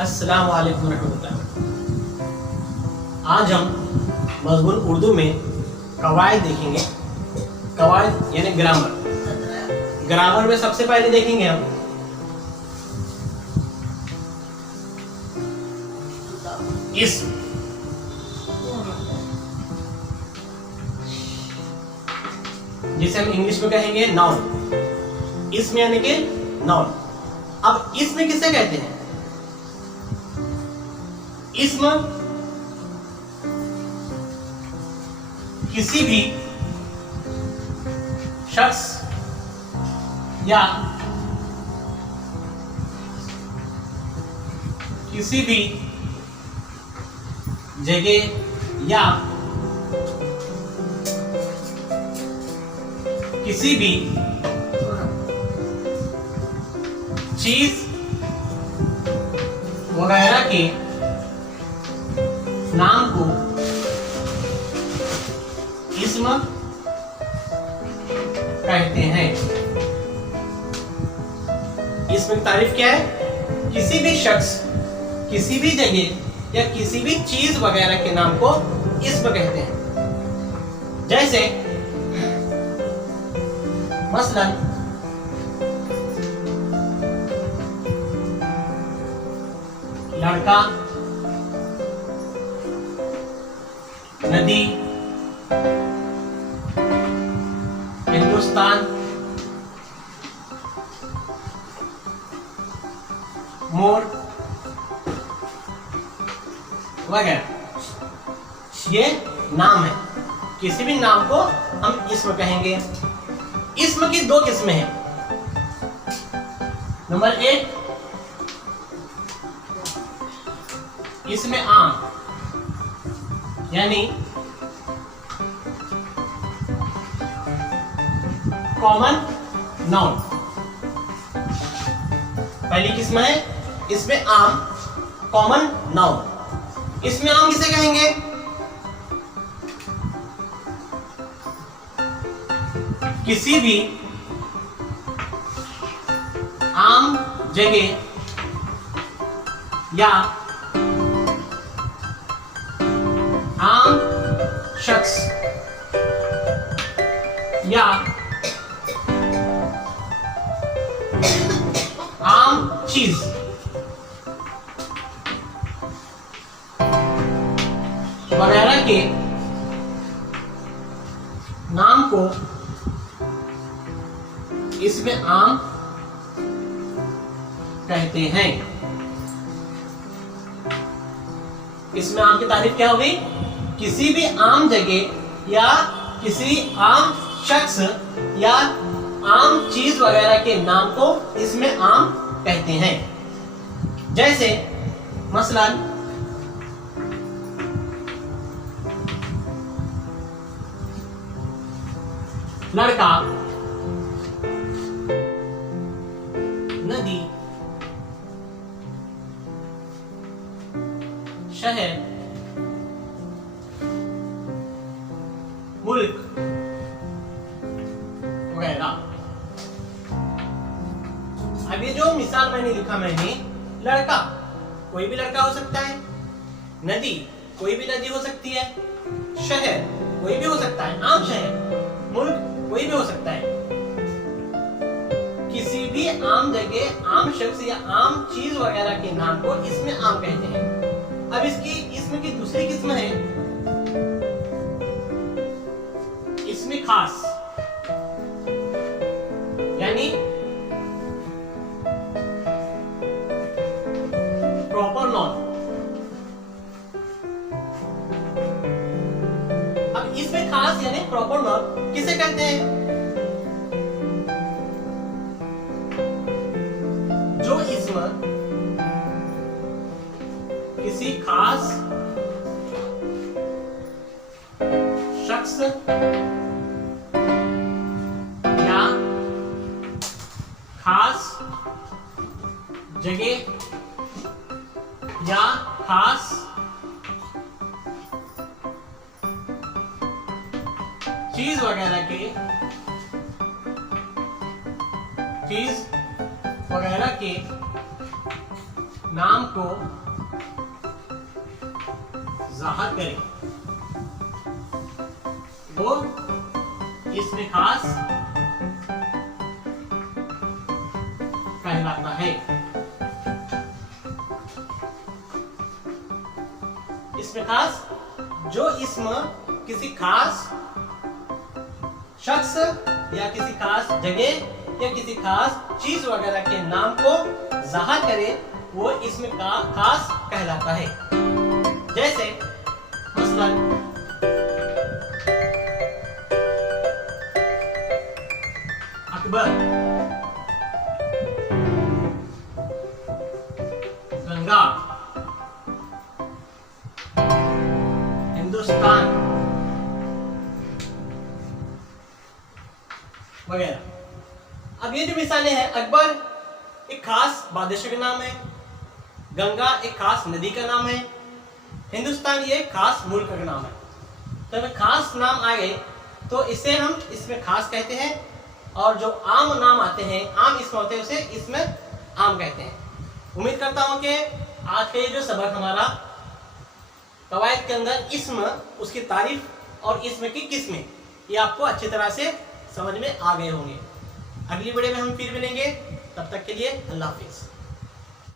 अस्सलाम वालेकुम रहमतुल्लाह। आज हम मज़मून उर्दू में कवायद देखेंगे। कवायद यानी ग्रामर। ग्रामर में सबसे पहले देखेंगे हम इस्म। जिसे हम इंग्लिश में कहेंगे नाउन। इस्म यानी कि नाउन। अब इस्म किसे कहते हैं? इस्म किसी भी शख्स या किसी भी जगह या किसी भी चीज वगैरह के नाम को इस्म कहते हैं। इस्म की तारीफ क्या है? किसी भी शख्स, किसी भी जगह या किसी भी चीज वगैरह के नाम को इस्म कहते हैं। जैसे मसलन लड़का, नदी, हिंदुस्तान, मोर वगैरह, ये नाम है। किसी भी नाम को हम इस्म कहेंगे। इस्म की दो किस्में हैं। नंबर एक, इसमें आम यानी कॉमन नाउन। पहली किस्म है इसमें आम, कॉमन नाउन। इसमें आम किसे कहेंगे? किसी भी आम जगह या आम शख्स या आम चीज वगैरह के नाम को इसमें आम कहते हैं। इसमें आम की तारीफ क्या हो गई? किसी भी आम जगह या किसी आम शख्स या आम चीज वगैरह के नाम को इसमें आम कहते हैं। जैसे मसलन लड़का, नदी, शहर, मुल्क वगैरह। अब ये जो मिसाल मैंने लिखा, लड़का कोई भी लड़का हो सकता है, नदी कोई भी नदी हो सकती है, शहर कोई भी हो सकता है, आम शहर, मुल्क कोई भी हो सकता है। किसी भी आम जगह, आम शख्स या आम चीज वगैरह के नाम को इसमें आम कहते हैं। अब इसमें की दूसरी किस्म है इसमें खास यानी प्रॉपर नाउन। अब इसमें खास यानी प्रॉपर नाउन किसे कहते हैं? जो इस्म किसी खास शख्स या खास जगह या खास चीज वगैरह के नाम को जाहिर करे वो इसमें खास कहलाता है। इसमें खास जो इस्म किसी खास शख्स या किसी खास जगह या किसी खास चीज वगैरह के नाम को जाहिर करे वो इसमें खास कहलाता है। जैसे मसलन अकबर, गंगा, हिंदुस्तान वगैरह। अब ये जो मिसालें हैं, अकबर एक खास बादशाह का नाम है, गंगा एक खास नदी का नाम है, हिंदुस्तान ये खास मुल्क का नाम है। तो अगर खास नाम आ गए तो इसे हम इसमें खास कहते हैं, और जो आम नाम आते हैं, आम इसमें होते हैं, उसे इसमें आम कहते हैं। उम्मीद करता हूं कि आज का ये जो सबक हमारा कवायद के अंदर इस्म, उसकी तारीफ और इस्म की किस्में, ये आपको अच्छी तरह से समझ में आ गए होंगे। अगली वीडियो में हम फिर मिलेंगे, तब तक के लिए अल्लाह हाफिज।